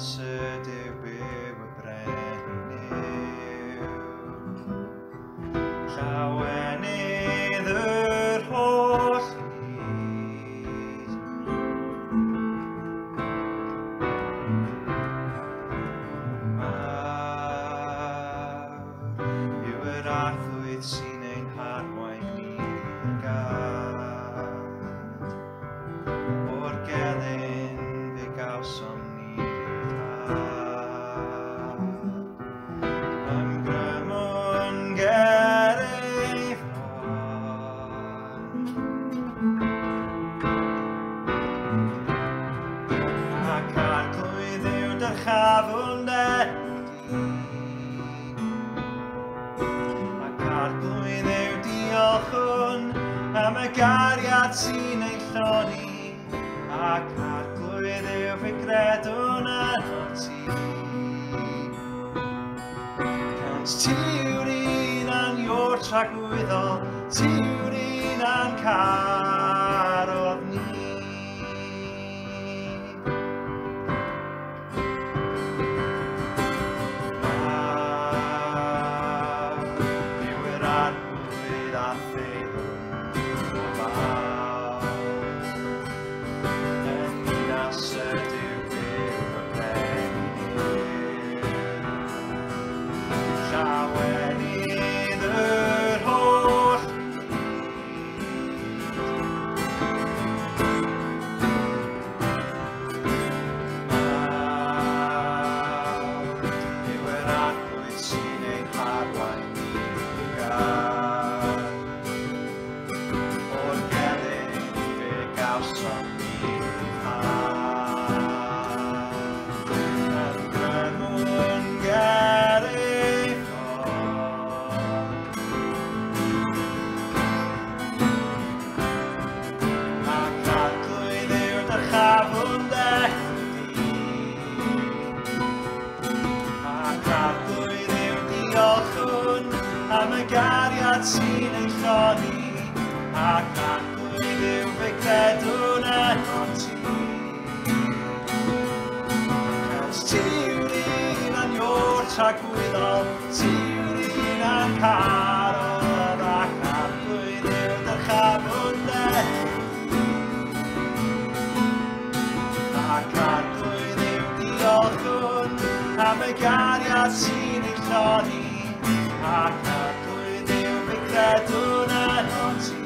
dinasoedd yw byw y brenin llawenydd yr holl hyd mawr yw yr arglwydd sy'n ein harwain ni gad o'r gelyn fe gawsom ni ryddhad ymgrymwn ger ei ffron ac arglwydd yw dyrchafwn ac arglwydd yw diolchwn am y gariad sy'n ei lloni ac arglwydd yw fy gredwn yn o ti Cant ti yw'r un a'n yw'r tragwyddol ti yw'r un a'n carodd ni yw yr arglwydd a ffeilwn o fawr yn dinasoedd yw byw y brenin llawenydd yr holl mawr yw yr arglwydd sy'n ein harwain ni gad o'r gelyn fe gawsom ni ryddhad ymgrymwn ger ei ffron ac arglwydd yw dyrchafwn ac arglwydd yw diolchwn am y gariad sy'n ei lloni ac arglwydd yw fy gredwn yn o ti Cant ti yw'r un a'n yw'r tragwyddol ti yw'r un a'n carodd ac arglwydd yw dyrchafwn ac arglwydd yw diolchwn am y gariad sy'n ei lloni ac arglwydd yw fy gredwn yn o ti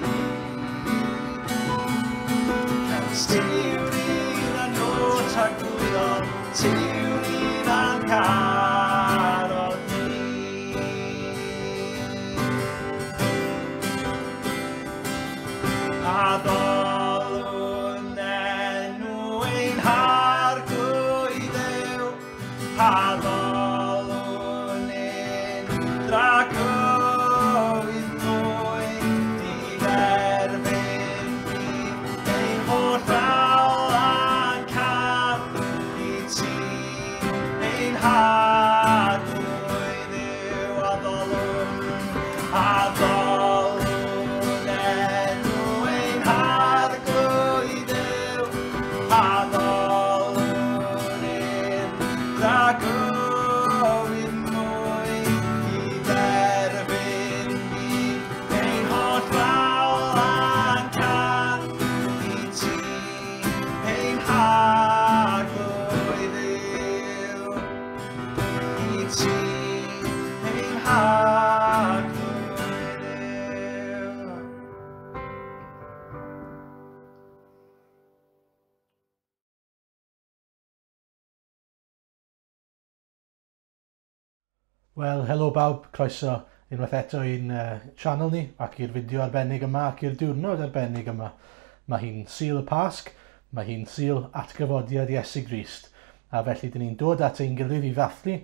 Cant ti yw'r un a'n yw'r tragwyddol ti yw'r un a'n carodd ni a ddolwn enw ein harglwydd yw a ddolwn ein dragoedd mwy diderfyn bydd ein holl fawl a'n cam i ti ein harglwydd yw a ddolwn enw ein harglwydd yw a ddolwn ein dragoedd mwy diderfyn bydd ein holl fawl a'n cam i ti ein harglwydd yw i ti ein harglwydd yw Wel, helo bawb, croeso unwaith eto i'n channel ni ac i'r fideo arbennig yma ac i'r diwrnod arbennig yma. Mae hi'n Sul y Pasg, mae hi'n Sul atgyfodiad Iesu Grist a felly dyn ni'n dod at ein gilydd i ddathlu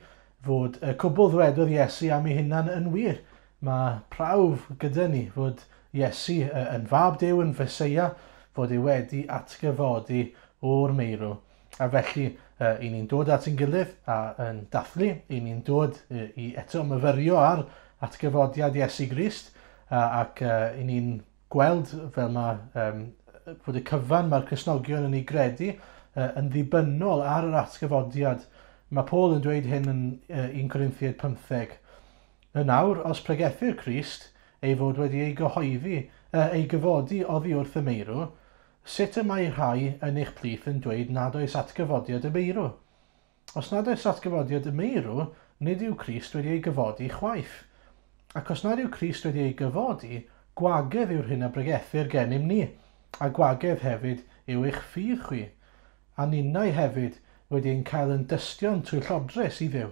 fod y cwbl ddwedodd Iesu am ei hunan yn wir. Mae prawf gyda ni fod Iesu yn fab Duw yn Feseia, fod ei wedi atgyfodi o'r meirw. A felly, i ni'n dod at ein gilydd a yn dathlu, i ni'n dod i eto myfyrio ar atgyfodiad Iesu Grist ac i ni'n gweld fel mae fod y cyfan mae'r Cristnogion yn ei gredu yn ddibynnol ar yr atgyfodiad Mae Paul yn dweud hyn yn 1 Corinthiaid 15. Y nawr, os pregethu'r Crist, ei fod wedi ei gyfodi oddi wrth y meirw, sut y mae rhai yn eich plith yn dweud nad oes atgyfodiad y meirw? Os nad oes atgyfodiad y meirw, nid yw Crist wedi ei gyfodi chwaith. Ac os nad yw Crist wedi ei gyfodi, gwagedd yw'r hyn a bregethir gennym ni, a gwagedd hefyd yw eich ffydd chwi. A ninnau hefyd wedi ein cael yn dystion trwy llodres i Dduw,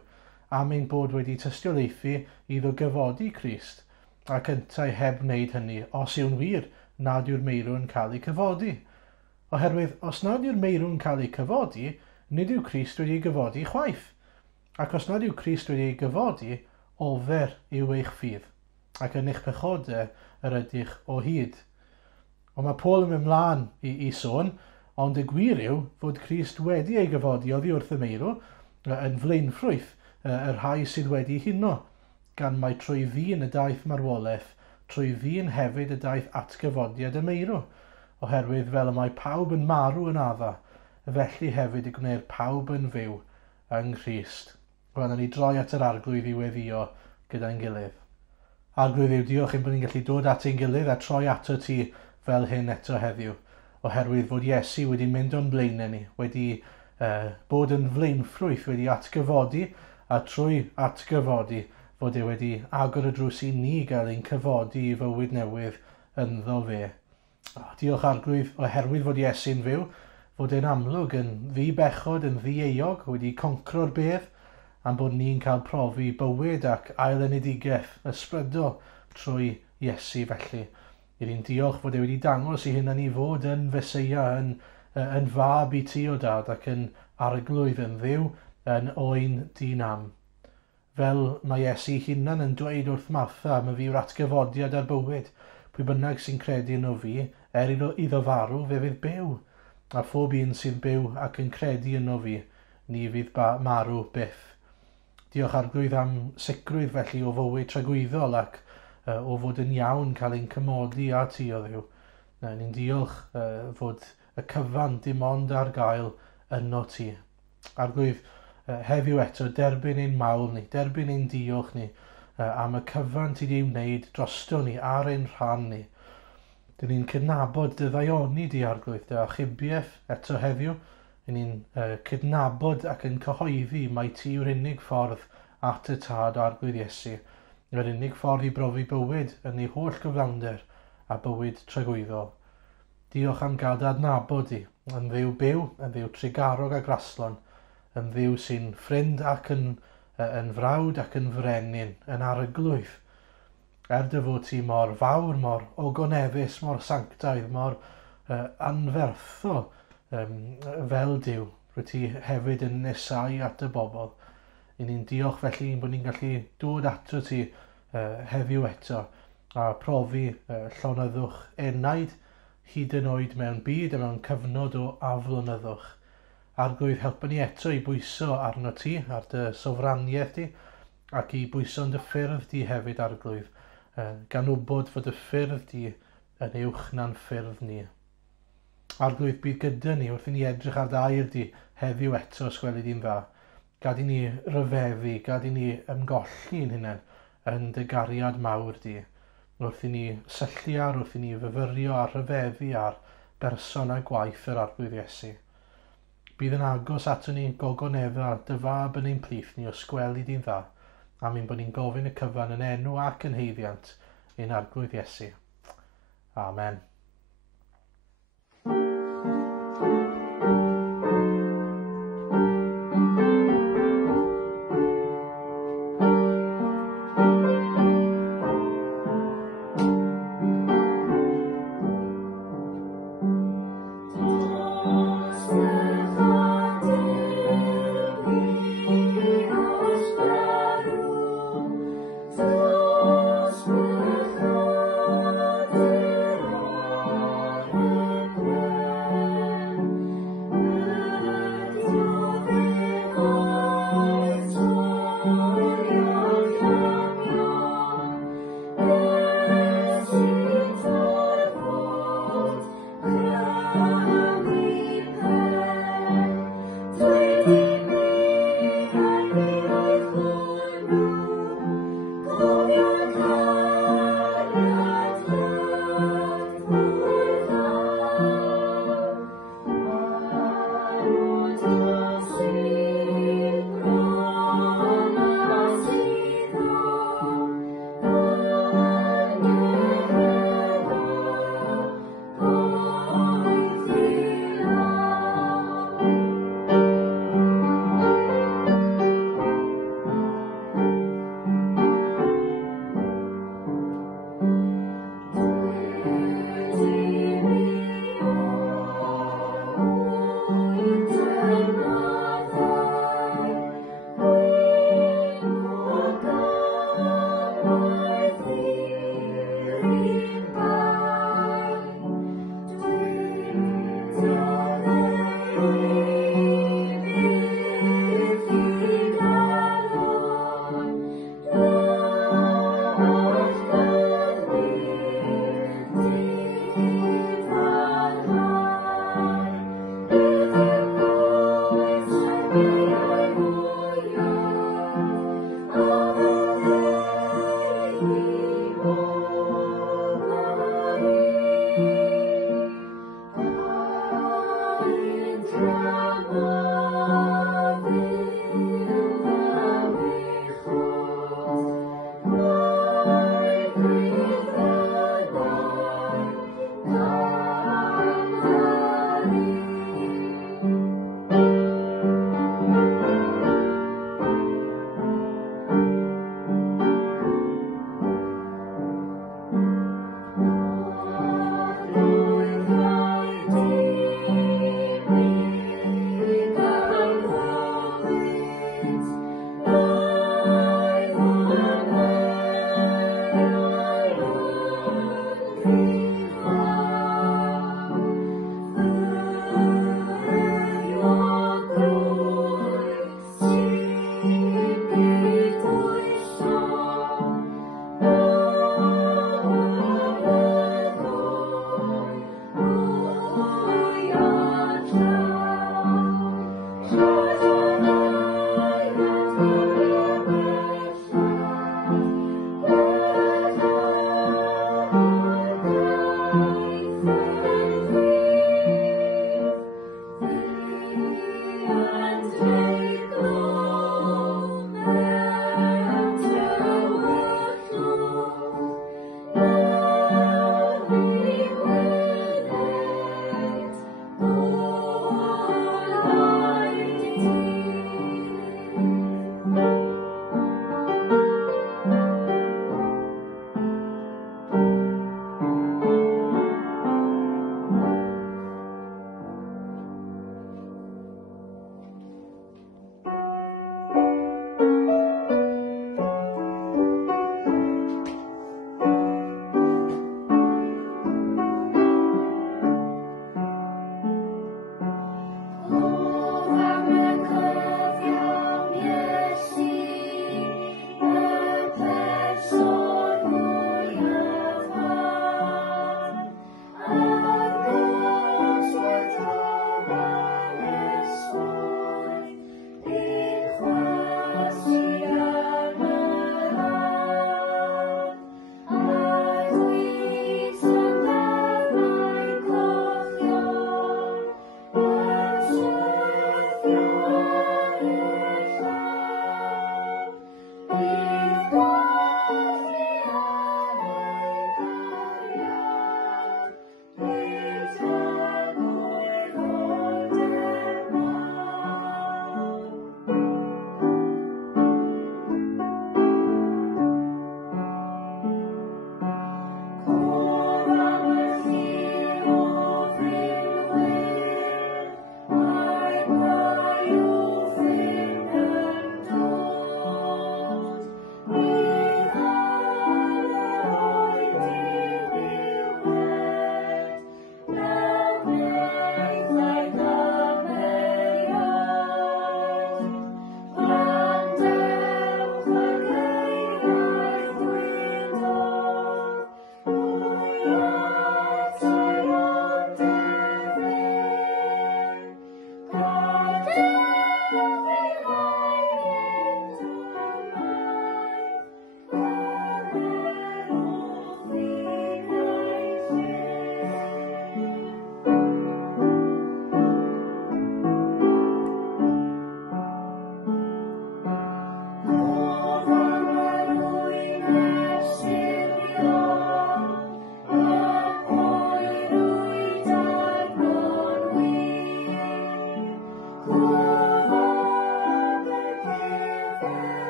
am ein bod wedi tystiolaethu iddo gyfodi Crist, ac yntau heb wneud hynny os yw'n wir nad yw'r meirw yn cael ei cyfodi. Oherwydd, os nad yw'r meirw yn cael ei cyfodi, nid yw Crist wedi ei gyfodi chwaith. Ac os nad yw Crist wedi ei gyfodi, ofer yw eich ffydd, ac yn eich pechodau yr ydych o hyd. Ond mae Paul yn mynd mlaen i sôn, ond y gwir yw fod Crist wedi ei gyfodi oddi wrth y meirw yn flaenffrwyth y rhai sydd wedi huno, gan mai trwy ddyn y daeth marwolaeth, trwy ddyn hefyd y daeth atgyfodiad y meirw, oherwydd fel y mae pawb yn marw yn adda, felly hefyd y gwneud pawb yn fyw yng Nghrist. Wel, ni droi at yr arglwydd i weddio gyda'n gilydd. Arglwydd yw diolch ein bod ni'n gallu dod at ein gilydd a troi ato ti fel hyn eto heddiw, oherwydd fod Iesu wedi mynd o'n blaenau ni, wedi bod yn flaenffrwyth, wedi atgyfodi, a trwy atgyfodi fod e wedi agor y drws i ni gael ein cyfodi i fywyd newydd ynddo fe. Diolch arglwydd oherwydd fod Iesu'n fyw, fod e'n amlwg yn ddi-bechod, yn ddi-eog, wedi concro'r bedd, am bod ni'n cael profi bywyd ac ail-enedigaeth ysbrydol trwy Iesu felly. Ni'n diolch fod e wedi dangos i hyn ni fod yn Feseia, yn fab i ti o dad ac yn arglwydd yn dduw, yn oen dinam. Fel mae Iesu hunan yn dweud wrth Martha, mae fi yw'r atgyfodiad ar bywyd. Pwy bynnag sy'n credu yno fi, iddo farw, fe fydd byw. A phob un sy'n byw ac yn credu yno fi, ni fydd marw byth. Diolch arglwydd am sicrwydd felly o fywyd tragwyddol ac o fod yn iawn cael ein cymodi a ti o Dduw. Ni'n diolch fod y cyfan dim ond ar gael yno ti. Arglwydd heddiw eto, derbyn ein mawl ni, derbyn ein diolch ni am y cyfan ti di wneud drosto ni ar ein rhan ni. Dyn ni'n cydnabod dy ddaioni di arglwydd, dy achubiaeth eto heddiw. Ni'n cydnabod ac yn cyhoeddi mai ti yw'r unig ffordd at y tad arglwydd Iesu. Yr unig ffordd i brofi bywyd yn ei holl gyflawnder a bywyd tragwyddol. Diolch am gael adnabod i, yn dduw byw, yn dduw trigarog a graslon, yn dduw sy'n ffrind ac yn frawd ac yn frenin, yn arglwydd. Dy fod ti mor fawr, mor ogoneddus, mor sanctaidd, mor anferthol, fel Duw, rwy ti hefyd yn nesau at y bobl. Ni'n diolch felly bod ni'n gallu dod ato ti heddiw eto a profi llonyddwch enaid hyd yn oed mewn byd a mewn cyfnod o aflonyddwch. Arglwydd helpa ni eto i bwyso arno ti, ar dy sofraniaeth ti, ac i bwyso'n dy ffyrdd di hefyd arglwydd, gan wybod fod y ffyrdd di yn uwch na'n ffyrdd ni. Arglwydd bydd gyda ni wrth i ni edrych ar dair di heddiw eto os gweli di'n dda. Gad i ni ryfeddu, gad i ni ymgolli'n hunain yn dy gariad mawr di. Wrth i ni syllu ar, wrth i ni fyfyrio a rhyfeddu ar berson a gwaith yr arglwydd Iesu. Bydd yn agos ato ni gogonedda dy fab yn ein plith ni os gweli di'n dda, am ein bod ni'n gofyn y cyfan yn enw ac yn heiddiant ein arglwydd Iesu. Amen.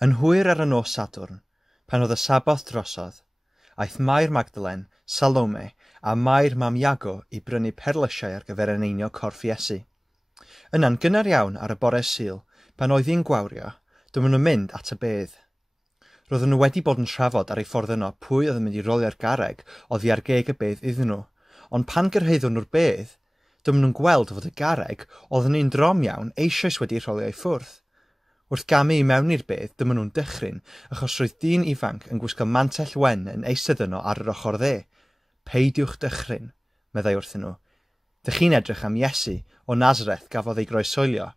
Yn hwyr ar y nos Sadwrn, pan oedd y Saboth drosodd, aeth Mair Magdalen, Salome a Mair Mam Iago i brynu perlysiau ar gyfer eneinio corff Iesu. Yna'n gynnar iawn ar y bore Sul, pan oedd hi'n gwawrio, dyma nhw'n mynd at y bedd. Roedden nhw wedi bod yn trafod ar ei ffordd yno pwy oedd yn mynd i rolio'r garreg oddi ar geg y bedd iddyn nhw, ond pan gyrhaeddwn nhw'r bedd, dyma nhw'n gweld fod y garreg oedd yn un drom iawn eisoes wedi rholio i ffwrdd. Wrth gamu i mewn i'r bedd, dyma nhw'n dychryn, achos roedd dyn ifanc yn gwisgo mantell wen yn eistedd yno ar yr ochr dde. Peidiwch dychryn, meddai wrthyn nhw. Dych chi'n edrych am Iesu o Nazareth gafodd ei groesoelio.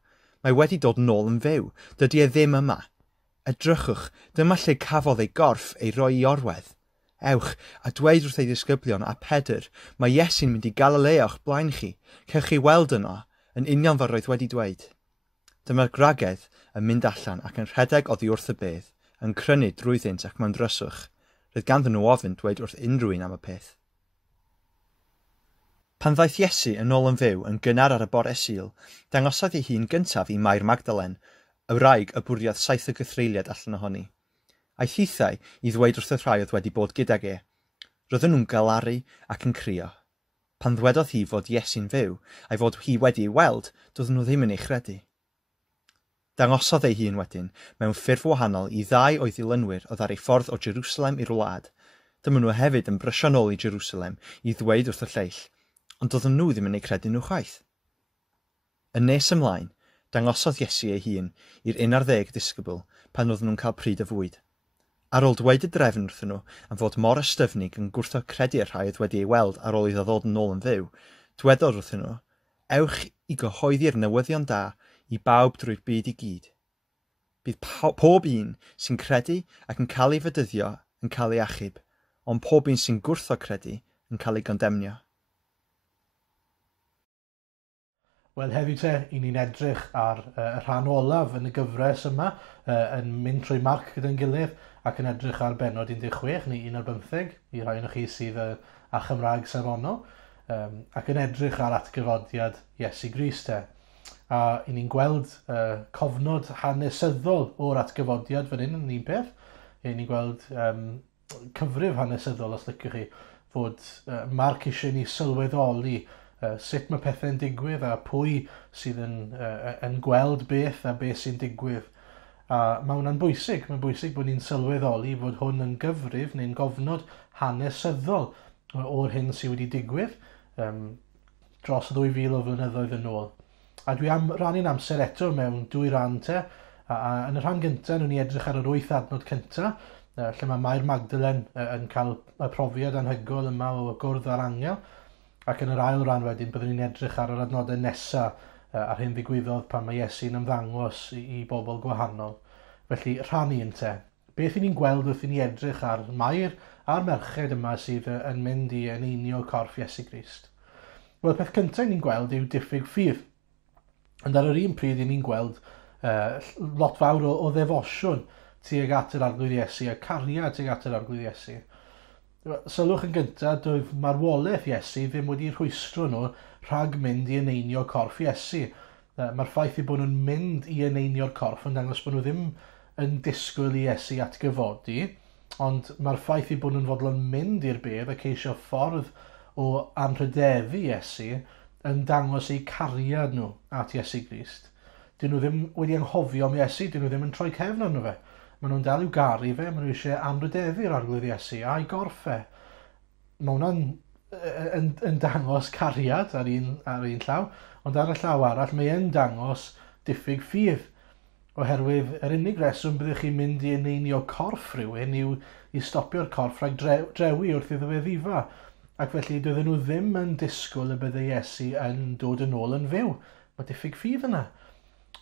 Mae wedi dod nôl yn fyw, dydy e ddim yma. Edrychwch, dyma lle cafodd ei gorff ei roi i orwedd. Ewch, a dweud wrth ei ddisgyblion a Pedr, mae Iesu'n mynd i Galilea o'ch blaen chi. Cewch chi weld yno, yn union fel roedd wedi dweud. Dyma'r gragedd yn mynd allan ac yn rhedeg oddi wrth y bedd, yn crynu drwyddynt ac mewn dryswch. Roedd ganddyn nhw ofyn dweud wrth unrhyw un am y peth. Pan ddaeth Iesu yn ôl yn fyw yn gynnar ar y bore Sul, dangosodd ei hun gyntaf i Mair Magdalen, Y wraig y bwriad 7 o gythreiliad allan ohoni. Aeth hithau I ddweud wrth y rhai oedd wedi bod gydag e. Roedden nhw'n galaru ac yn crio. Pan ddwedodd hi fod Iesu'n fyw a'i fod hi wedi ei weld, doedden nhw ddim yn ei chredu. Dangosodd ei hun wedyn mewn ffurf wahanol I 2 o'i ddilynwyr oedd ar ei ffordd o Jerusalem i'r wlad. Dyma nhw hefyd yn brysio nôl I Jerusalem I ddweud wrth y lleill, ond doedden nhw ddim yn ei credu nhw chwaith. Yn nes ymlaen, dangosodd Iesu ei hun i'r 11 disgybl pan oedden nhw'n cael pryd y fwyd. Ar ôl dweud y drefn wrthyn nhw am fod mor ystyfnig yn gwrtho credu'r rhai oedd wedi ei weld ar ôl iddo ddod yn ôl yn fyw, dwedodd wrthyn nhw, ewch I gyhoeddi'r newyddion da I bawb drwy'r byd I gyd. Bydd pob un sy'n credu ac yn cael ei fedyddio yn cael ei achub, ond pob un sy'n gwrtho credu yn cael ei gondemnio. Wel, heddiw te, I ni'n edrych ar y rhan olaf yn y gyfres yma, yn mynd trwy marc gyda'n gilydd, ac yn edrych ar benod 16 neu 15, I rai o'ch chi sydd â Chymraeg safonol, ac yn edrych ar atgyfodiad Iesu Grist te. A I ni'n gweld cofnod hanesyddol o'r atgyfodiad fan hyn yn un peth. I ni'n gweld cyfrif hanesyddol, os liciwch chi, fod Marc eisiau ni sylweddoli sut mae pethau'n digwydd a pwy sydd yn gweld beth a beth sy'n digwydd. A mae hwnna'n bwysig. Mae'n bwysig bod ni'n sylweddoli fod hwn yn gyfrif neu'n gofnod hanesyddol o'r hyn sydd wedi digwydd dros 2000 o flynyddoedd yn ôl. A dwi am rannu'n amser eto mewn 2 ran te. A yn y rhan gyntaf, nhw'n ni edrych ar yr 8 adnod cyntaf, lle mae Mair Magdalen yn cael y profiad anhygoel yma o gwrdd â'r angel. Ac yn yr ail ran wedyn, byddwn ni'n edrych ar yr adnodau nesaf ar hyn ddigwyddodd pan mae Iesu'n ymddangos I bobl gwahanol. Felly, rhan un te. Beth I ni'n gweld wrth I ni edrych ar Mair a'r merched yma sydd yn mynd I eneinio corff Iesu Grist? Wel, peth cyntaf ni'n gweld yw diffyg ffydd. Ond ar yr un pryd I ni'n gweld lot fawr o ddefosiwn tuag at yr arglwydd Iesu a cariad tuag at yr arglwydd Iesu. Sylwch yn gyntaf, doedd marwolaeth Iesu ddim wedi rhwystro nhw rhag mynd I eneinio corff Iesu. Mae'r ffaith I bod nhw'n mynd I eneinio'r corff yn dangos bod nhw ddim yn disgwyl I Iesu atgyfodi, ond mae'r ffaith I bod nhw'n fodlon mynd i'r bedd a ceisio ffordd o anrhyddeddu Iesu yn dangos eu cariad nhw at Iesu Grist. Dyn nhw ddim wedi anghofio am Iesu, dyn nhw ddim yn troi cefn arno fe. Maen nhw'n dal i'w garu fe, maen nhw eisiau anrhyddeddu'r arglwydd Iesu a'i gorff fe. Mae hwnna'n yn dangos cariad ar un llaw, ond ar y llaw arall mae e'n dangos diffyg ffydd. Oherwydd yr unig reswm byddwch chi'n mynd I eneinio corff rhywun yw I stopio'r corff rhag drewi wrth iddo fe ddifa. Ac felly doedden nhw ddim yn disgwyl y bydde Iesu yn dod yn ôl yn fyw. Mae diffyg ffydd yna.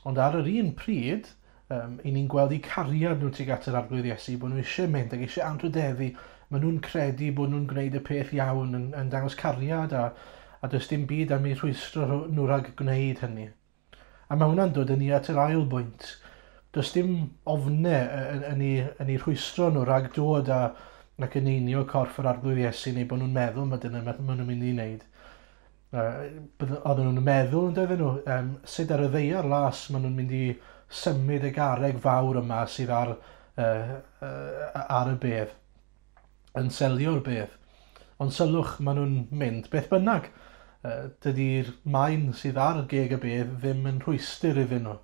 Ond ar yr un pryd, I ni'n gweld eu cariad nhw tuag at yr arglwydd Iesu, bod nhw eisiau mynd ac eisiau anrhyddeddu. Maen nhw'n credu bod nhw'n gwneud y peth iawn yn dangos cariad a does dim byd am eu rhwystro nhw rhag gwneud hynny. A mae hwnna'n dod yn ni at yr ail bwynt. Does dim ofnau yn eu rhwystro nhw rhag dod ac eneinio corff yr arglwydd Iesu neu bod nhw'n meddwl mae dyna maen nhw'n mynd I wneud. Oedden nhw'n meddwl yn doedden nhw, sut ar y ddeiar las maen nhw'n mynd I symud y garreg fawr yma sydd ar y bedd, yn selio'r bedd. Ond sylwch maen nhw'n mynd beth bynnag. Dydy'r maen sydd ar y geg y bedd ddim yn rhwystyr iddyn nhw.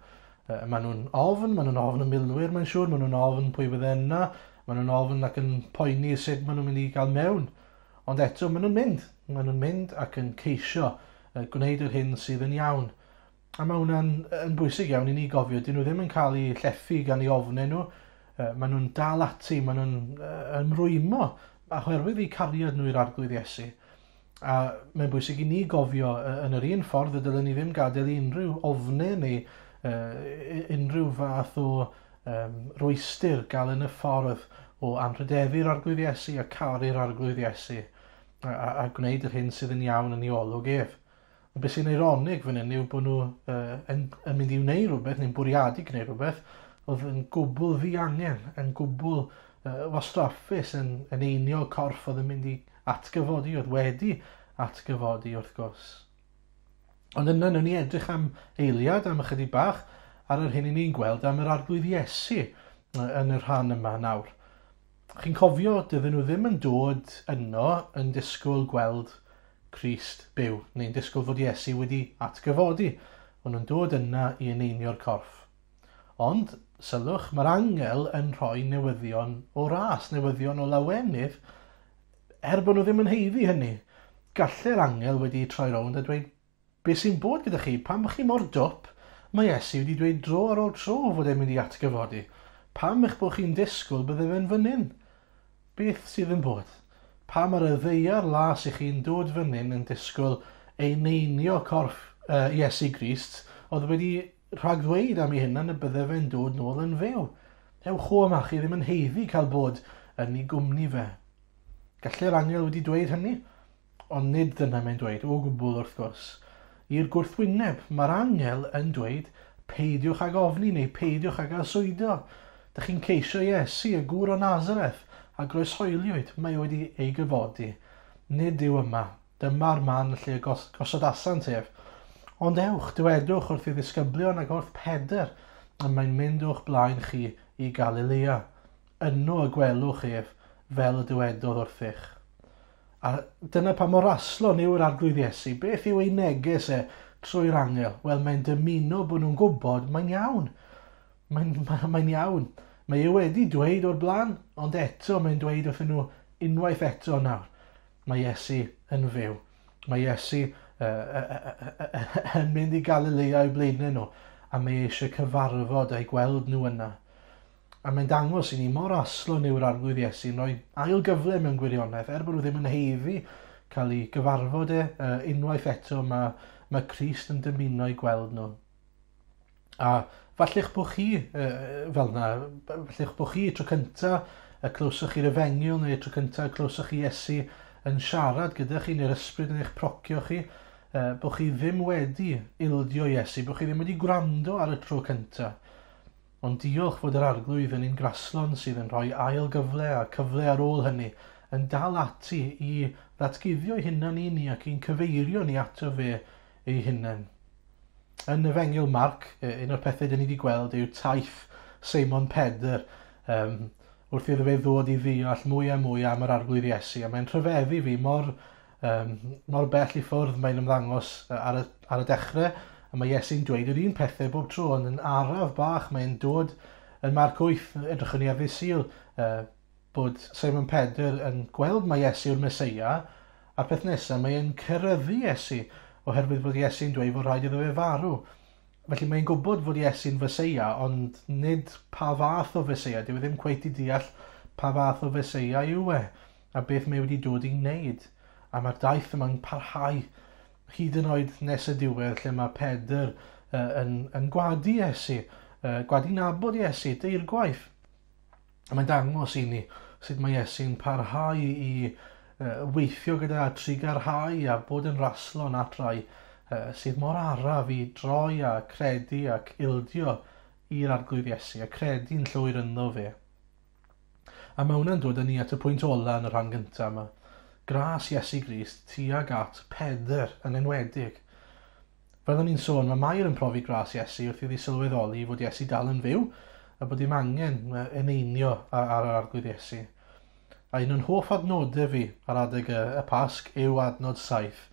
Maen nhw'n ofn y milwyr mae'n siŵr, maen nhw'n ofn pwy bydd yna, maen nhw'n ofn ac yn poeni sut maen nhw'n mynd I gael mewn. Ond eto maen nhw'n mynd ac yn ceisio gwneud yr hyn sydd yn iawn. A mae hwnna'n bwysig iawn I ni gofio, dyn nhw ddim yn cael eu llethu gan eu ofnau nhw, maen nhw'n dal ati, maen nhw'n ymrwymo, oherwydd eu cariad nhw i'r arglwydd Iesu. A mae'n bwysig I ni gofio yn yr un ffordd y dylen ni ddim gadael unrhyw ofnau neu unrhyw fath o rwystyr gael yn y ffordd o anrhydeddu'r arglwydd Iesu a caru'r arglwydd Iesu a gwneud yr hyn sydd yn iawn yn ei olwg ef. Beth sy'n eironig fan hyn yw bod nhw yn mynd I wneud rhywbeth neu'n bwriadu gwneud rhywbeth oedd yn gwbl fi angen, yn gwbl wastraffus yn eneinio corff oedd yn mynd I atgyfodi, oedd wedi atgyfodi wrth gwrs. Ond yna nhw'n ni edrych am eiliad am ychydig bach ar yr hyn i ni'n gweld am yr arglwydd Iesu yn y rhan yma nawr. Chi'n cofio, dydyn nhw ddim yn dod yno yn disgwyl gweld Crist byw, neu'n disgwyl fod Iesu wedi atgyfodi. Ond nhw'n dod yna i eneinio'r corff. Ond, sylwch, mae'r angel yn rhoi newyddion o ras, newyddion o lawenydd, bod nhw ddim yn heiddi hynny. Galle'r angel wedi troi rownd a dweud, beth sy'n bod gyda chi? Pam ych chi mor dwp? Mae Iesu wedi dweud dro ar ôl tro fod e'n mynd i atgyfodi. Pam eich bod chi'n disgwyl bydde fe'n fan hyn? Beth sydd yn bod? Pam ar y ddeiar las i chi'n dod fan hyn yn disgwyl eneinio corff Iesu Grist, oedd wedi rhagdweud am ei hunan y bydde fe'n dod nôl yn fyw. Ewch o yma, chi ddim yn heiddi cael bod yn ei gwmni fe. Galle'r angel wedi dweud hynny, ond nid dyna mae'n dweud, o gwbl wrth gwrs. I'r gwrthwyneb, mae'r angel yn dweud, peidiwch ag ofni neu peidiwch ag aswydo. Dych chi'n ceisio Iesu, y gŵr o Nazareth, a groeshoeliwyd, mae wedi ei gyfodi. Nid yw yma, dyma'r man lle gosod asant ef. Ond ewch, dywedwch wrth i ddisgyblion ac wrth Pedr, a mae'n mynd o'ch blaen chi i Galilea. Yno y gwelwch ef fel y dywedodd wrthych. A dyna pa mor aslon yw'r arglwydd Iesu. Beth yw ei neges trwy'r angel? Wel, mae'n dymuno bod nhw'n gwybod mae'n iawn. Mae'n iawn. Mae e wedi dweud o'r blaen, ond eto mae'n dweud wrthyn nhw unwaith eto nawr. Mae Iesu yn fyw. Mae Iesu yn mynd i Galilea i'w blaenau nhw, a mae eisiau cyfarfod a'i gweld nhw yna. A mae'n dangos i ni mor aslon yw'r arglwydd Iesu, rhoi ail gyfle mewn gwirionedd, bod nhw ddim yn heiddi cael ei gyfarfod unwaith eto mae Crist yn dymuno i gweld nhw. A falla'ch bod chi fel yna, falla'ch bod chi tro cyntaf y clywsoch i'r efengyl neu tro cyntaf y clywsoch i Iesu yn siarad gyda chi neu'r ysbryd yn eich procio chi, bod chi ddim wedi ildio Iesu, bod chi ddim wedi gwrando ar y tro cyntaf. Ond diolch fod yr arglwydd yn un graslon sydd yn rhoi ail gyfle a cyfle ar ôl hynny, yn dal ati i ddatguddio ei hunan i ni ac i'n cyfeirio ni ato fe ei hunan. Yn Efengyl Marc, un o'r pethau dyn ni wedi gweld yw taith Seimon Pedr wrth iddo fe ddod i ddeall mwy a mwy am yr arglwydd Iesu. A mae'n rhyfeddu fi mor bell i ffwrdd mae'n ymddangos ar y dechrau. A mae Iesu'n dweud yr un pethau bob tro, ond yn araf bach mae'n dod yn Marc 8, edrychwn ni ar ddydd Sul, bod Seimon Pedr yn gweld mae Iesu yw'r Meseia, a'r peth nesaf mae'n cyrryddu Iesu, oherwydd bod Iesu'n dweud fod rhaid iddo fe farw. Felly mae'n gwybod fod Iesu'n Feseia, ond nid pa fath o Feseia. Dyw e ddim cweit i deall pa fath o Feseia yw e, a beth mae wedi dod i'n wneud. A mae'r daith yma'n parhau hyd yn oed nes y diwedd lle mae Pedr yn gwadu Iesu, gwadu nabod Iesu, deir gwaith. A mae'n dangos i ni sut mae Iesu'n parhau i weithio gyda trigarhau a bod yn raslon at rai sydd mor araf i droi a credu ac ildio i'r arglwydd Iesu, a credu'n llwyr ynddo fe. A mae hwnna'n dod â ni at y pwynt ola yn y rhan gyntaf yma. Gras Iesu Grist tuag at Pedr yn enwedig. Fel o'n i'n sôn, mae Mair yn profi gras Iesu wrth iddi sylweddoli fod Iesu dal yn fyw a bod dim angen eneinio ar yr arglwydd Iesu. A un o'n hoff adnodau fi ar adeg y Pasg yw adnod 7.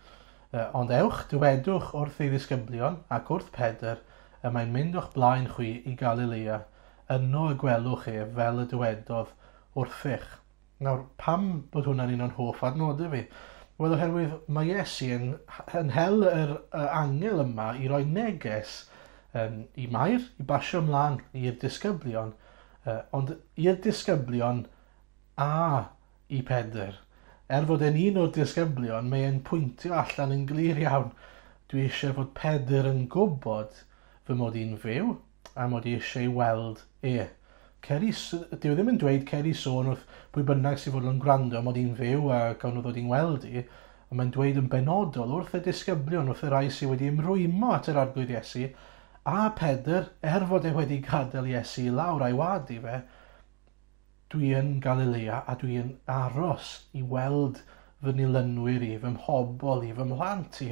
Ond ewch, dywedwch wrth ei ddisgyblion ac wrth Pedr y mae'n mynd o'ch blaen chwi i Galilea, yno y gwelwch fel y dywedodd wrthych. Nawr, pam bod hwnna'n un o'n hoff adnodau fi? Wel, oherwydd mae Iesu yn hel yr angel yma i roi neges i Mair, i basio ymlaen i'r disgyblion, ond i'r disgyblion a i Pedr. Fod e'n un o'r disgyblion, mae'n pwyntio allan yn glir iawn. Dwi eisiau fod Pedr yn gwybod fy mod i'n fyw a mod i eisiau ei weld e. Dyw ddim yn dweud cer i sôn wrth pwy bynnag sy'n fod yn gwrando mod i'n fyw a gawn nhw ddod i'n weld i, a mae'n dweud yn benodol wrth y disgyblion, wrth y rai sydd wedi ymrwymo at yr arglwydd Iesu, a Pedr, fod e wedi gadael Iesu lawr a'i wadu fe, dwi yn Galilea a dwi yn aros i weld fy nilynwyr i, fy mhobol i, fy mhlant i.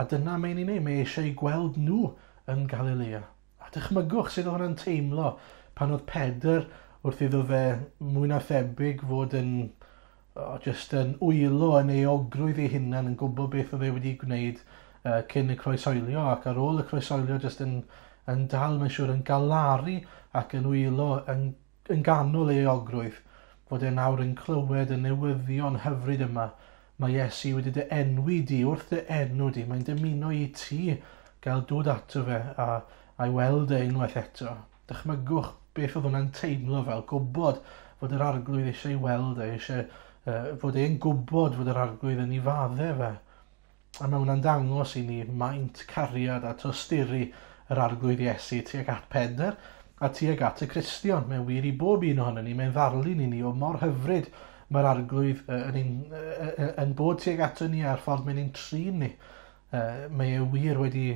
A dyna mae'n ei wneud, mae eisiau gweld nhw yn Galilea. A Dychmygwch sut oedd hwnna'n teimlo pan oedd Pedr wrth iddo fe mwy na thebyg fod yn just yn wylo yn ei ogrwydd ei hunan yn gwybod beth oedd e wedi gwneud cyn y croesoelio, ac ar ôl y croesoelio just yn dal, mae'n siŵr, yn galaru ac yn wylo yn ganol ei ogrwydd, fod e nawr yn clywed y newyddion hyfryd yma. Mae Iesu wedi dy enwi di, wrth dy enw di, mae'n dymuno i ti gael dod ato fe a'i weld e unwaith eto. Dychmygwch beth oedd hwnna'n teimlo fel, gwybod fod yr arglwydd eisiau ei weld e, fod e'n gwybod fod yr arglwydd yn ei faddau fe. A mae hwnna'n dangos i ni maint cariad a tosturi yr arglwydd Iesu tuag at Pedr a tuag at y Cristion. Mae'n wir i bob un ohono ni, mae'n ddarlun i ni o mor hyfryd mae'r arglwydd yn bod tuag ato ni a'r ffordd mae'n ein trin ni. Mae e wir wedi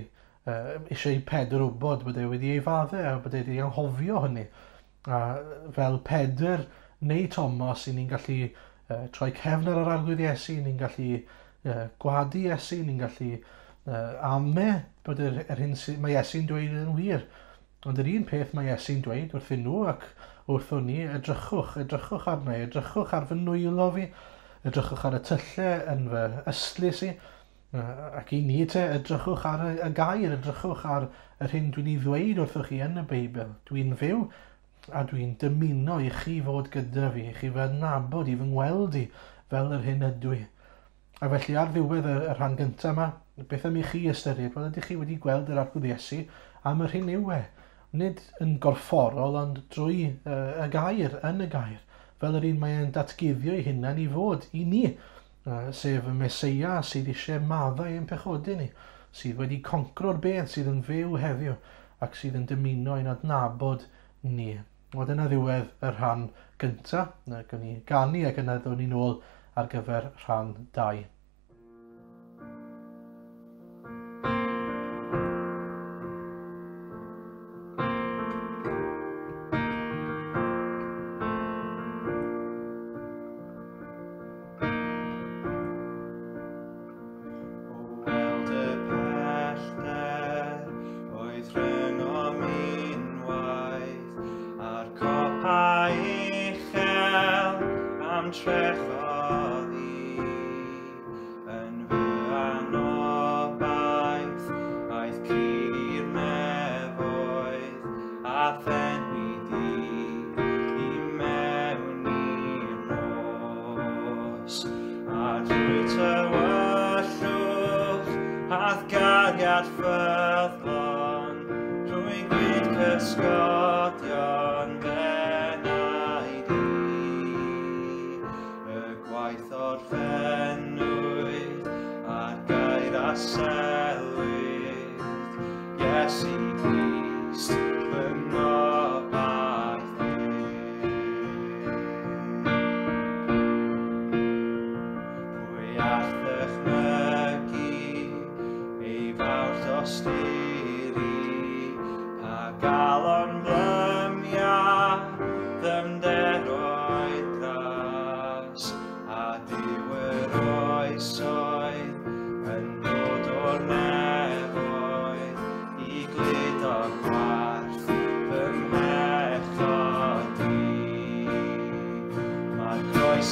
eisiau Pedr wybod bod e wedi ei faddau a bod e wedi anghofio hynny. A fel Pedr neu Thomas, ni'n gallu troi cefn ar yr arglwydd Iesu, ni'n gallu gwadu Iesu, ni'n gallu ame bod yr hyn mae Iesu'n dweud yn wir. Ond yr un peth mae Iesu'n dweud wrthyn nhw ac wrthon ni, edrychwch arna i, edrychwch ar fy nwylo fi, edrychwch ar y tyllau yn fy ystlys i, ac i ni te, edrychwch ar y gair, edrychwch ar yr hyn dwi'n ei ddweud wrthoch chi yn y Beibl. Dwi'n fyw a dwi'n dymuno i chi fod gyda fi, i chi fy nabod, i fy ngweld i fel yr hyn ydw i. A felly ar ddiwedd y rhan gyntaf yma, beth am i chi ystyried, wel ydych chi wedi gweld yr arglwydd Iesu am yr hyn yw e. Nid yn gorfforol, ond drwy y gair, yn y gair, fel yr un mae'n datguddio ei hunan i fod i ni, sef y Meseia sydd eisiau maddau ein pechodau ni, sydd wedi concro'r beth, sydd yn fyw heddiw, ac sydd yn dymuno i'n adnabod ni. O dyna ddiwedd y rhan gyntaf, gawn ni ganu ac yna ddod ni nôl ar gyfer rhan 2.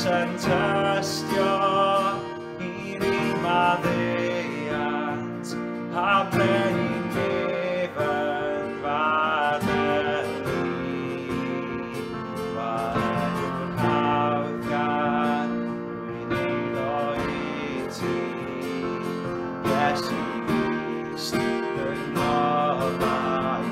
Yn tystio i'r un maddeuant a brenin nef yn fadelu. Faledwr hawdd gan rwy'n iddo i ti, Iesu Grist yn nofau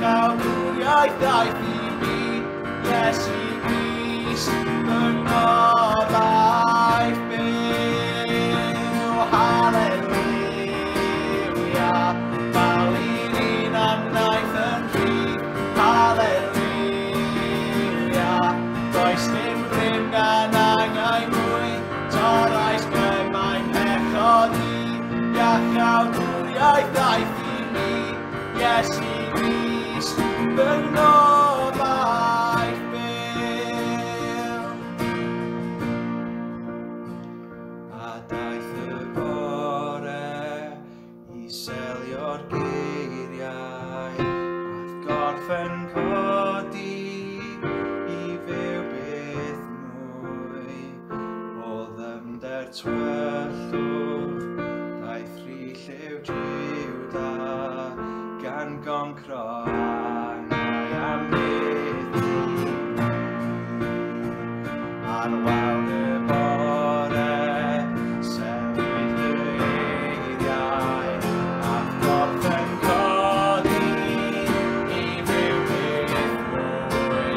Chawdwriaeth daeth i mi, Iesu Grist yn nofaith byw. Halleluia, fel i'r un am wnaeth yn rhydd. Halleluia, does dim rhywun gan angau mwy, torrais glemau'n pechod i, iachawd Iesu Grist, fy nobaith byw. A daeth y bore i selio'r geiriau, ath gorffen codi i fyw byth mwy. O ddyfnder tywyllwch, daeth rhylliw Jiwda, gan goncro angau am meddi. Ar wal y bore, sefyll y eiriau, ath gorffen codi i fyw byth mwy.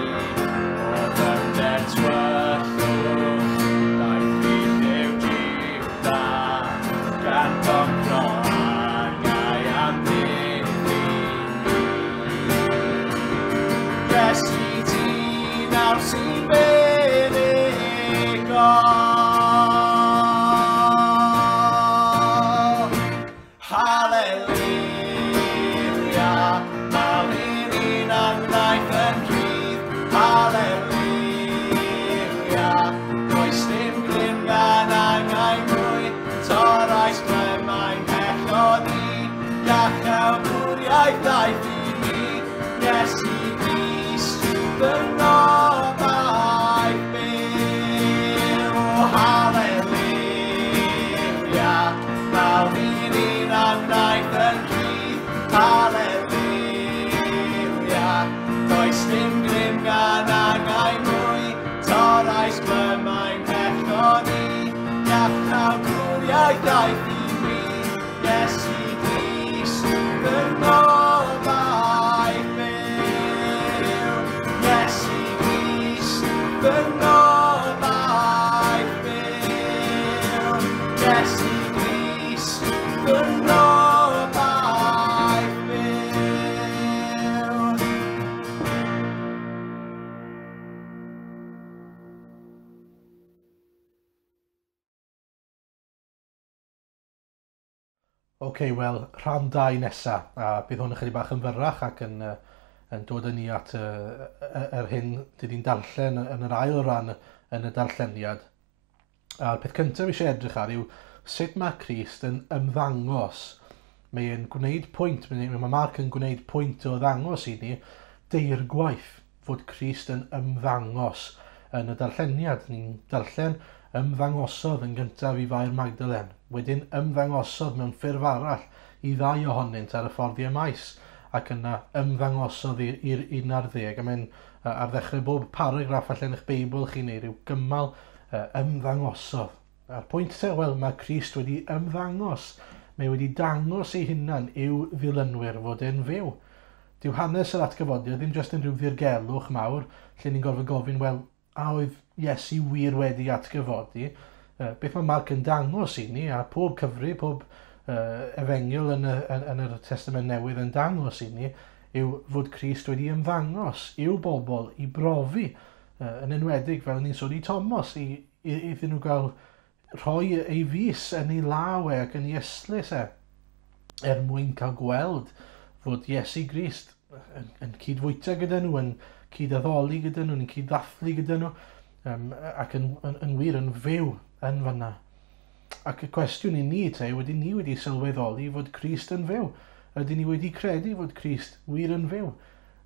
O ddyfnder tywyllwch, daeth rhylliw Jiwda, gan goncro angau am meddi. Iesu ti nawr sy'n benigol. Hallelujah, nawr i'n un anglaeth yn rhydd. Hallelujah, does dim grym gan angau mwy. Torais glymau'n pechod ni, gallaf bwriaeth daeth i ni. Iesu Grist, fy nobaith byw. Hallelujah, nawr i'n un anglaeth yn rhydd. Hallelujah, does dim grym gan angau mwy. Torais glymau'n pechod ni, gallaf bwriaeth daeth i ni. Iesu Grist, fy nobaith byw. Iesu Grist, fy nobaith byw. Iesu Grist, fy nobaith byw. OK, wel, rhan 2 nesa, a bydd hwn ychydig bach yn fyrrach ac yn dod â ni at yr hyn dyd ni'n darllen yn yr ail ran yn y darlleniad. A'r peth cyntaf eisiau edrych ar yw sut mae Crist yn ymddangos. Mae'n gwneud pwynt, mae Marc yn gwneud pwynt o ddangos i ni deirgwaith fod Crist yn ymddangos yn y darlleniad. Ni'n darllen ymddangosodd yn gyntaf i Fair Magdalen, wedyn ymddangosodd mewn ffurf arall i 2 ohonynt ar y ffordd i'r maes, ac yna ymddangosodd i'r 11. A mae'n ar ddechrau bob paragraff allan eich Beibl chi'n neud yw gymal ymddangosodd. A'r pwynt te, wel, mae Crist wedi ymddangos, mae wedi dangos ei hunan i'w ddilynwyr fod e'n fyw. Dyw hanes yr atgyfodiad ddim jyst yn rhyw ddirgelwch mawr, lle ni'n gorfod gofyn, wel, a oedd Iesu wir wedi atgyfodi. Beth mae Marc yn dangos i ni, a pob cyfri, pob efengyl yn yr Testament Newydd yn dangos i ni, yw fod Crist wedi ymddangos i'w bobl i brofi, yn enwedig fel ni'n sôn i Thomas, iddyn nhw gael rhoi ei fus yn ei law ac yn ei eslys mwyn cael gweld fod Iesu Grist yn cydfwyta gyda nhw, yn cydaddoli gyda nhw, yn cyddathlu gyda nhw, ac yn wir yn fyw yn fanna. Ac y cwestiwn i ni te, wedi ni wedi sylweddoli fod Crist yn fyw. Ydy ni wedi credu fod Crist wir yn fyw.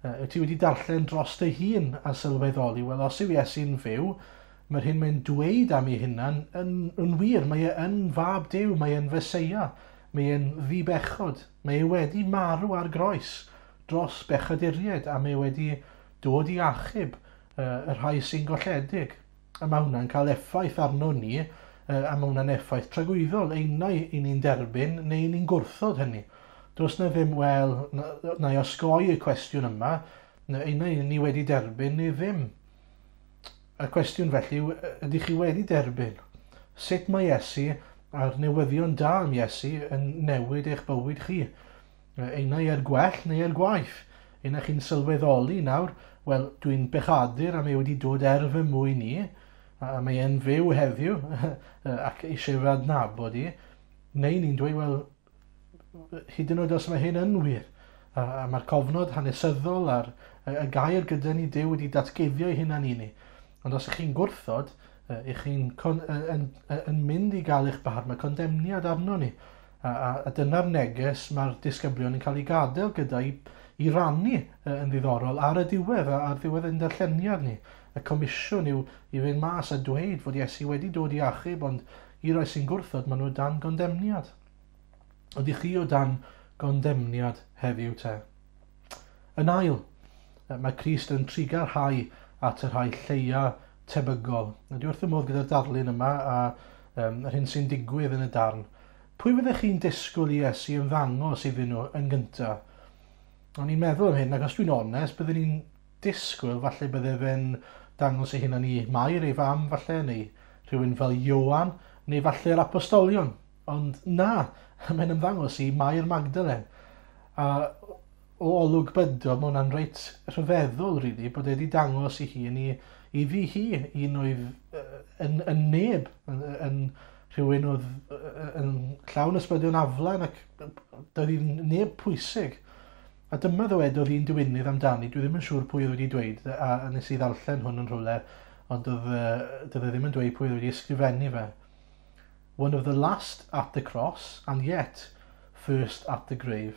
Wyt ti wedi darllen dros dy hun a sylweddoli, wel, os yw Iesu'n fyw, mae'r hyn mae'n dweud am ei hunan yn wir. Mae e'n fab Duw, mae e'n Feseia, mae e'n ddibechod, mae e wedi marw ar groes dros bechaduriaid, a mae wedi dod i achub y rhai sy'n golledig. A mae hwnna'n cael effaith arno ni, a mae hwnna'n effaith tragwyddol, einau i ni'n derbyn neu ni'n gwrthod hynny. Does na ddim, wel, na i osgoi y cwestiwn yma, einau ni wedi derbyn neu ddim. Y cwestiwn felly, ydych chi wedi derbyn? Sut mae Iesu a'r newyddion da am Iesu yn newid eich bywyd chi? Einau er gwell neu er gwaith? Einau chi'n sylweddoli nawr, wel, dwi'n bechadur a mae wedi dod fy mwy ni, a mae e'n fyw heddiw ac eisiau fy adnabod i, neu ni'n dweud, wel, hyd yn oed os mae hyn yn wir, A mae'r cofnod hanesyddol a'r y gair gyda ni Duw wedi datguddio ei hunan i ni. Ond os ych chi'n gwrthod, ych chi'n yn mynd i gael eich bar, mae condemniad arno ni. A dyna'r neges mae'r disgyblion yn cael ei gadael gyda i rannu yn ddiddorol ar y diwedd, a'r diwedd yn darlleniad ni. Y comisiwn yw i fynd mas a dweud fod Iesu wedi dod i achub, ond i rai sy'n gwrthod, maen nhw dan gondemniad. Ond i chi o dan gondemniad heddiw te. Yn ail, mae Crist yn trigarhau at yr rhai lleia tebygol. Dwi wrth y modd gyda'r darlun yma a yr hyn sy'n digwydd yn y darn. Pwy fyddech chi'n disgwyl i Iesu yn ddangos iddyn nhw yn gyntaf? O'n i'n meddwl am hyn, ac os dwi'n onest, byddwn ni'n disgwyl falle bydde fe'n dangos ei hunan i Mair ei fam falle, neu rhywun fel Ioan, neu falle'r apostolion. Ond na, mae'n ymddangos i Mair Magdalen. A o olwg bydol, mae hwnna'n reit rhyfeddol, rili, bod wedi dangos i hi i fi hi, un oedd yn neb, yn rhywun oedd yn llawn ysbrydion aflan ac doedd hi'n neb pwysig. A dyma ddywedodd hi'n diwynydd amdani, dwi ddim yn siŵr pwy oedd wedi dweud, a nes i ddarllen hwn yn rhywle, ond doedd ddim yn dweud pwy oedd wedi ysgrifennu fe. One of the last at the cross, and yet first at the grave.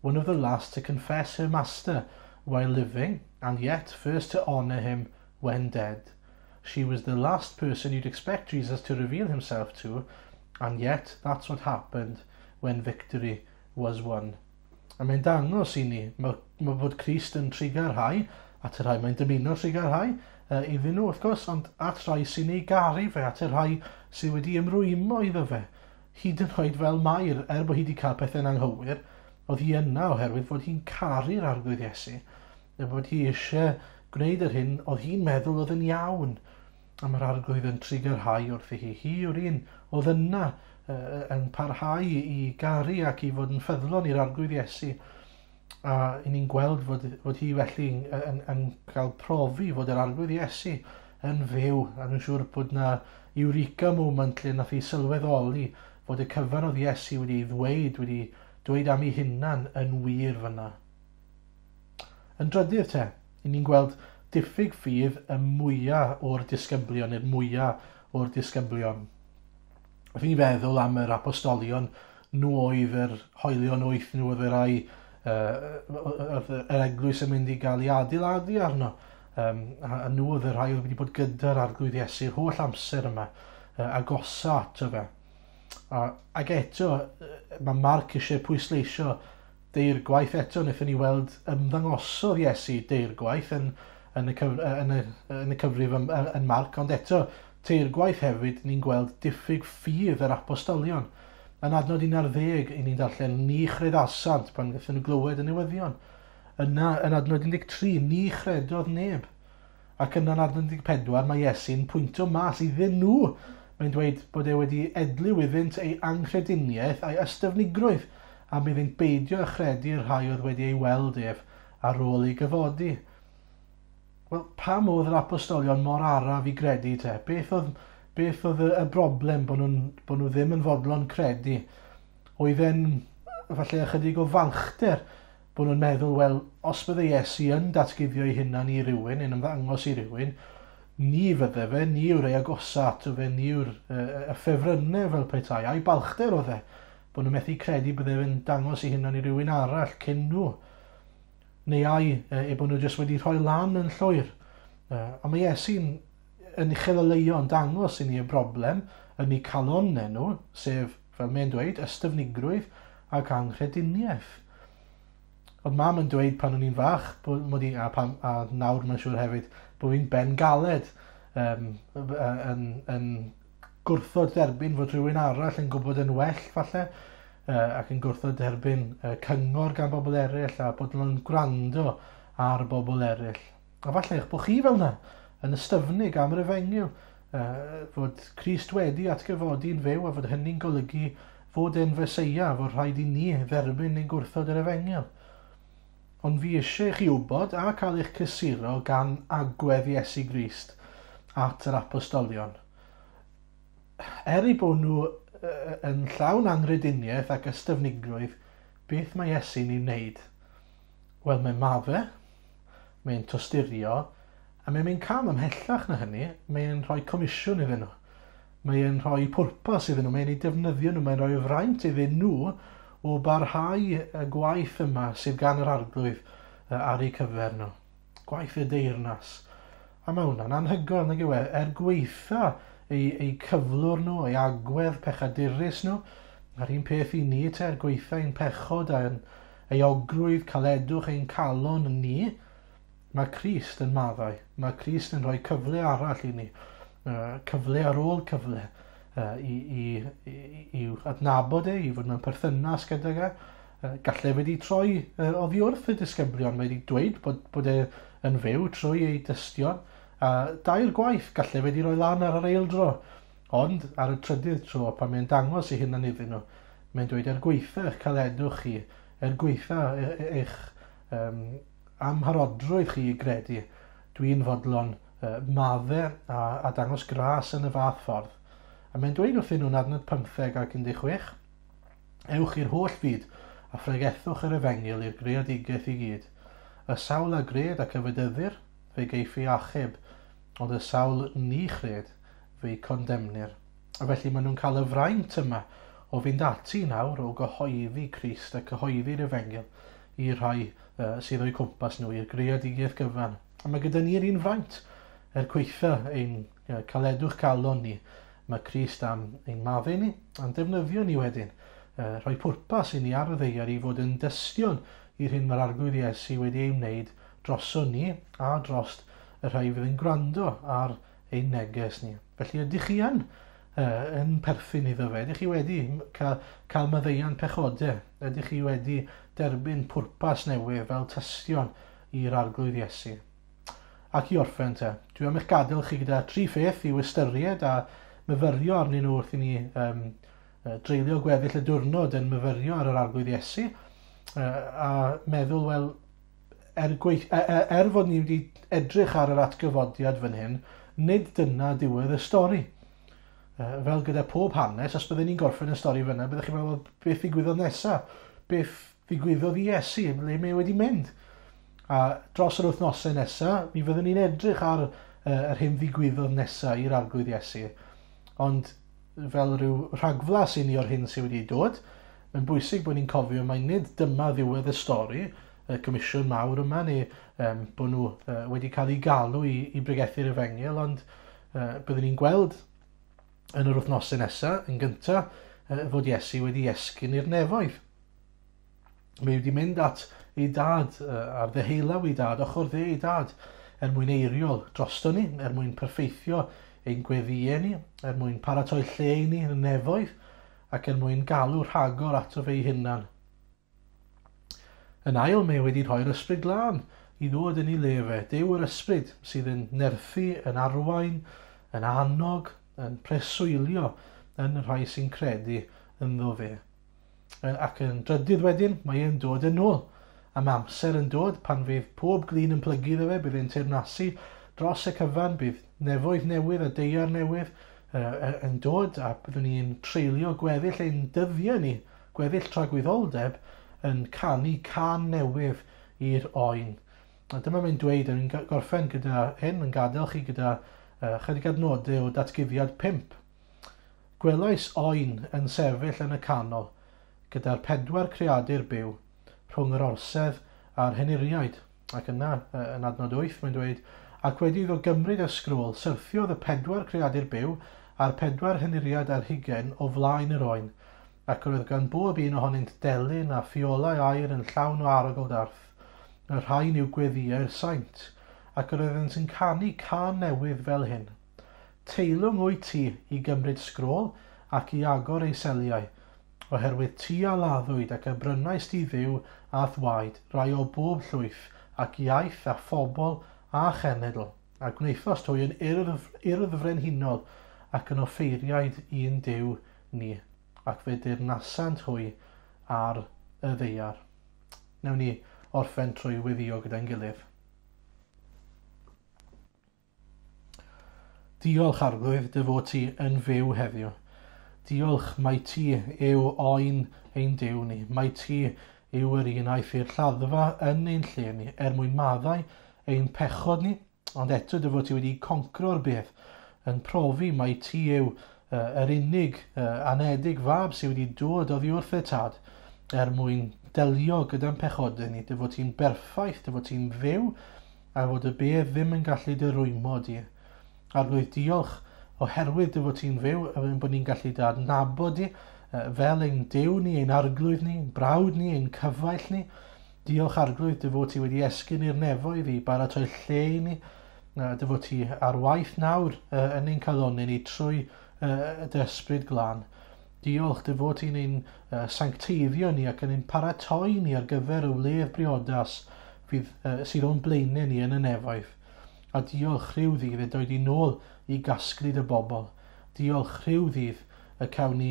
One of the last to confess her master while living, and yet first to honour him when dead. She was the last person you'd expect Jesus to reveal himself to, and yet that's what happened when victory was won. A mae'n dangos i ni, mae bod Crist yn trigarhau, at y rhai mae'n dymuno trigarhau iddyn nhw, wrth gwrs, ond at rai sy'n ei garu fe, at y rhai sydd wedi ymrwymo iddo fe. Hyd yn oed fel Mair, bod hi wedi cael pethau'n anghywir, oedd hi yna oherwydd fod hi'n caru'r arglwydd Iesu. A bod hi eisiau gwneud yr hyn, oedd hi'n meddwl oedd yn iawn. A mae'r arglwydd yn trigarhau wrthi hi. Hi yw'r un oedd yna yn parhau i garu ac i fod yn ffyddlon i'r arglwydd Iesu. A i ni'n gweld fod hi felly yn cael profi fod yr arglwydd Iesu yn fyw. A dwi'n siŵr bod yna eureka moment lle nath hi sylweddoli fod y cyfan oedd Iesu wedi dweud am ei hunan yn wir fyna. Yn drydydd te, i ni'n gweld diffyg ffydd y mwyaf o'r disgyblion, neu'r mwyaf o'r disgyblion. Fi'n feddwl am yr apostolion, nhw oedd yr hoelion wyth, nhw oedd yr eglwys yn mynd i gael ei adeiladu arno. A nhw oedd yr rhai oedd wedi bod gyda'r arglwydd Iesu'r holl amser yma, agosa ato fe. Ac eto, mae Marc eisiau pwysleisio deir gwaith eto, wnaethon ni weld ymddangosodd Iesu deir gwaith yn y cyfrif yn Marc, ond eto, teir gwaith hefyd, ni'n gweld diffyg ffydd yr apostolion. Yn adnod 11, i ni'n darllen ni chreddasant pan gaethon nhw glywed y newyddion. Yna, yn adnod 13, ni chredodd neb. Ac yn adnod 14, mae Iesu'n pwynto mas iddyn nhw. Mae'n dweud bod e wedi edliw iddynt ei anghrediniaeth a'i ystyfnigrwydd, a mi fynd beidio y chredu'r rhai oedd wedi ei weld ef ar ôl ei gyfodi. Wel, pam oedd yr apostolion mor araf i gredu te? Beth oedd y broblem bod nhw ddim yn fodlon credu? Oedd e'n falle ychydig o falchder bod nhw'n meddwl, wel, os bydde Iesu yn datguddio ei hunan i rywun, yn ymddangos i rywun, ni fydde fe, ni yw'r ei agosa ato fe, ni yw'r ffefrynnau fel petai, a'i balchder oedd e, bod nhw'n methu credu bydde fe'n dangos ei hunan i rywun arall cyn nhw. Neu bod nhw jyst wedi rhoi lan yn llwyr. A mae Iesu'n yn uchel o leion dangos i ni y broblem yn ei calonnau nhw, sef, fel mae'n dweud, ystyfnigrwydd ac anghrediniaeth. Ond mam yn dweud pan o'n i'n fach, a nawr mae'n siŵr hefyd, bod fi'n ben galed yn gwrthod derbyn fod rhywun arall yn gwybod yn well falle, ac yn gwrthod derbyn cyngor gan bobl eraill a bod nhw'n gwrando ar bobl eraill. A falle eich bod chi fel yna yn ystyfnig am yr efengyl, fod Crist wedi atgyfodi'n fyw a fod hynny'n golygu fod e'n feseia, fod rhaid i ni dderbyn neu gwrthod yr efengyl. Ond fi eisiau chi wybod a cael eich cysuro gan agwedd Iesu Grist at yr apostolion. Ei bod nhw yn llawn anghrediniaeth ac ystyfnigrwydd, beth mae Iesu'n ei wneud? Wel, mae'n maddau, mae'n tosturio, a mae'n mynd cam ymhellach na hynny, mae'n rhoi comisiwn iddyn nhw. Mae'n rhoi pwrpas iddyn nhw, mae'n ei defnyddio nhw, mae'n rhoi fraint iddyn nhw o barhau y gwaith yma sydd gan yr arglwydd ar eu cyfer nhw. Gwaith y deyrnas. A mae hwnna'n anhygoel, nag yw e, gweitha eu cyflwr nhw, eu agwedd pechadurus nhw. A'r un peth i ni, gweitha ein pechod a'n euogrwydd caledwch ein calon ni. Mae Crist yn maddau. Mae Crist yn rhoi cyfle arall i ni. Cyfle ar ôl cyfle i adnabod i fod mewn perthynas gydag e. Gallai wedi troi oddi wrth y disgyblion. Mae wedi dweud bod e yn fyw trwy ei dystion. Dair gwaith gallai wedi rhoi lan ar yr eildro. Ond ar y trydydd tro, pan mae'n dangos i hynna iddyn nhw, mae'n dweud gweitha eich caledwch chi, gweitha eich amharodrwydd chi i gredu. Dwi'n fodlon maddau a dangos gras yn y fath ffordd. A mae'n dweud wrthyn nhw'n adnod 15 ac 16, ewch i'r holl fyd a phregethwch yr efengyl i'r greadigaeth i gyd. Y sawl a gred ac y fydyddir, fe geiff ei achub, ond y sawl ni chred, fe'i condemnir. A felly maen nhw'n cael y fraint yma o fynd ati nawr o gyhoeddi Crist a cyhoeddi'r efengyl i rhai sydd o'i cwmpas nhw, i'r greadigaeth gyfan. A mae gyda ni'r un fraint, gweitha ein caledwch calon ni. Mae Crist am ein maddu ni, a'n defnyddio ni wedyn. Rhoi pwrpas i ni ar y ddeiar i fod yn dystion i'r hyn mae'r arglwydd Iesu wedi ei wneud droso ni a drost y rhai fydd yn gwrando ar ein neges ni. Felly ydych chi yn perthyn iddo fe? Ydych chi wedi cael maddeuant pechodau? Ydych chi wedi derbyn pwrpas newydd fel tystion i'r arglwydd Iesu? Ac i orffen te, dwi am eich gadael chi gyda 3 pheth i'w ystyried a myfyrio arnyn nhw wrth i ni dreulio gweddill y diwrnod yn myfyrio ar yr arglwydd Iesu. A meddwl, wel, fod ni wedi edrych ar yr atgyfodiad fan hyn, nid dyna diwedd y stori. Fel gyda pob hanes, os byddwn ni'n gorffen y stori fyna, byddwch chi'n meddwl beth ddigwyddodd nesaf, beth ddigwyddodd i Iesu, ble mae wedi mynd. A dros yr wythnosau nesaf, mi fyddwn ni'n edrych ar yr hyn ddigwyddodd nesaf i'r arglwydd Iesu. Ond fel rhyw rhagflas i ni o'r hyn sydd wedi dod, mae'n bwysig bod ni'n cofio mai nid dyma ddiwedd y stori, y comisiwn mawr yma, neu bod nhw wedi cael ei galw i bregethu'r efengyl, ond byddwn ni'n gweld yn yr wythnosau nesaf, yn gyntaf, fod Iesu wedi esgyn i'r nefoedd. Mae wedi mynd at ei dad, ar ddeheulaw ei dad, ochr dde ei dad, mwyn eiriol drosto ni, mwyn perfeithio ein gweddiau ni, mwyn paratoi lle i ni yn y nefoedd, ac mwyn galw rhagor ato fe ei hunan. Yn ail, mae wedi rhoi'r ysbryd glân i ddod yn ei lefe. Dew yr ysbryd sydd yn nerthu, yn arwain, yn annog, yn preswylio yn y rhai sy'n credu ynddo fe. Ac yn drydydd wedyn, mae e'n dod yn ôl. Am amser yn dod pan fydd pob glin yn plygu iddo fe, bydd e'n teyrnasu dros y cyfan, bydd nefoedd newydd a deiar newydd yn dod, a byddwn ni'n treulio gweddill ein dyddiau ni, gweddill tragwyddoldeb, yn canu can newydd i'r oen. A dyma mae'n dweud, yn gorffen gyda hyn, yn gadael chi gyda chydig adnodau o datguddiad 5. Gwelais oen yn sefyll yn y canol, gyda'r 4 creadur byw, rhwng yr orsedd a'r heniriaid. Ac yna, yn adnod 8, mae'n dweud, ac wedi iddo gymryd y sgrôl, syrthiodd y 4 creadur byw a'r 4 heniriad ar hugain o flaen yr oen, ac roedd gan bob un ohonynt delyn a ffiolau aur yn llawn o arogl darth. Y rhain yw gweddiau'r saint, ac roedd yn canu can newydd fel hyn. Teilwng wyt ti i gymryd sgrôl ac i agor ei seliau, oherwydd ti a laddwyd ac y brynnais ti ddiw a thwaed, rai o bob llwyth, ac iaith a phobl a chenedl, a gwneithos twy yn urdd frenhinol ac yn offeiriaid un Duw ni, ac fe dirnasant hwy ar y ddeiar. Newn ni orffen trwy weddio gyda'n gilydd. Diolch arglwydd dy fod ti yn fyw heddiw. Diolch mai ti yw oen ein Duw ni. Mai ti yw yr un aeth i'r lladdfa yn ein lle ni mwyn maddau ein pechod ni, ond eto dy fod ti wedi concro'r beth yn profi mai ti yw yr unig anedig fab sydd wedi dod oddi wrth y tad mwyn delio gyda'n pechodau ni, dy fod ti'n berffaith, dy fod ti'n fyw, a fod y beth ddim yn gallu dy rwymo di. Arglwydd diolch oherwydd dy fod ti'n fyw, bod ni'n gallu adnabod di fel ein dew ni, ein arglwydd ni, ein brawd ni, ein cyfaill ni. Diolch arglwydd dy fod ti wedi esgyn i'r nefoedd i baratoi lle i ni, dy fod ti ar waith nawr yn ein calonau ni trwy dy ysbryd glân. Diolch dy fod ti'n ein sancteiddio ni ac yn ein paratoi ni ar gyfer y wledd briodas sydd o'n blaenau ni yn y nefoedd. A diolch rhyw ddydd y doed i nôl i gasglu dy bobl. Diolch rhyw ddydd y cawn ni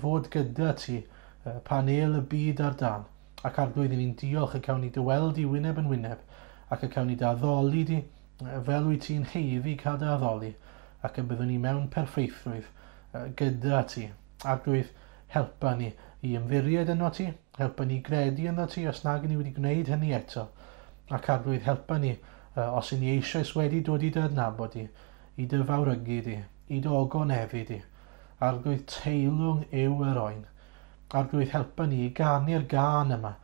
fod gyda ti pan el y byd ar dan. Ac arglwydd ni'n diolch y cawn ni dy weld i wyneb yn wyneb ac y cawn ni dy addoli di fel wyt ti'n heiddi cael dy addoli ac y byddwn ni mewn perfeithrwydd gyda ti. Arglwydd, helpa ni i ymddiried yno ti, helpa ni gredu yno ti os nag ni wedi gwneud hynny eto. Ac arglwydd, helpa ni os yn ni eisoes wedi dod i dy adnabod i dy fawrygu di, i dy ogonefu di. Arglwydd, teilwng yw yr oen. Arglwydd, helpa ni i ganu'r gan yma.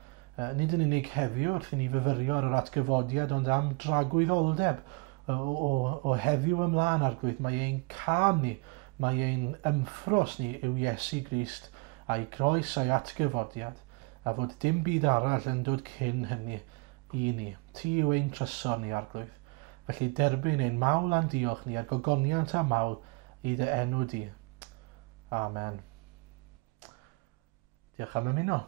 Nid yn unig heddiw wrth i ni fyfyrio ar yr atgyfodiad, ond am dragwyddoldeb o heddiw ymlaen, arglwydd. Mae ein can ni, mae ein ymffros ni yw Iesu Grist a'i groes a'i atgyfodiad, a fod dim byd arall yn dod cyn hynny i ni. Ti yw ein trysor ni, arglwydd. Felly derbyn ein mawl a'n diolch ni ar gogoniant a mawl i dy enw di. Amen. Diolch am ymuno.